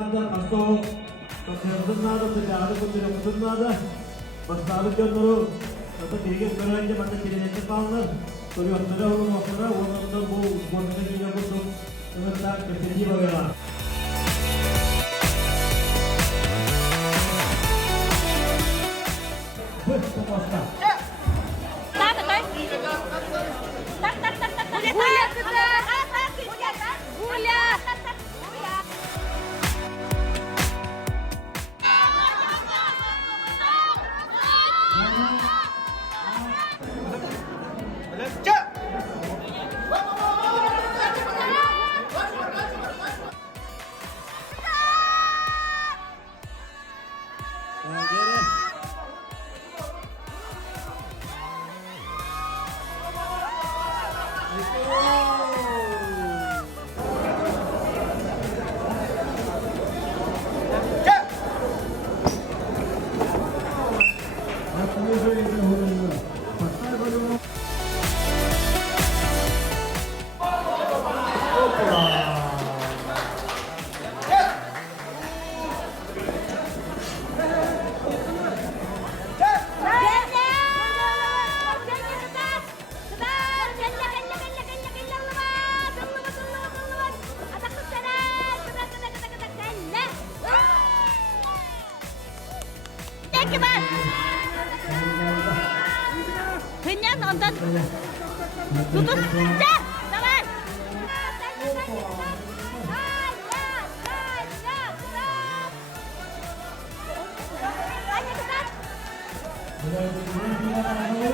Pasto, nada, sejarı kutunada, başları gönlü, tabi dirgin görünce bana kirinete kaldı. Soruyorlara onu okura, onu da bu sporda yine buldum. Mesela kesinlikle böyle. Bu posta. Kayaknya nonton tutup dah, давай. Ayo,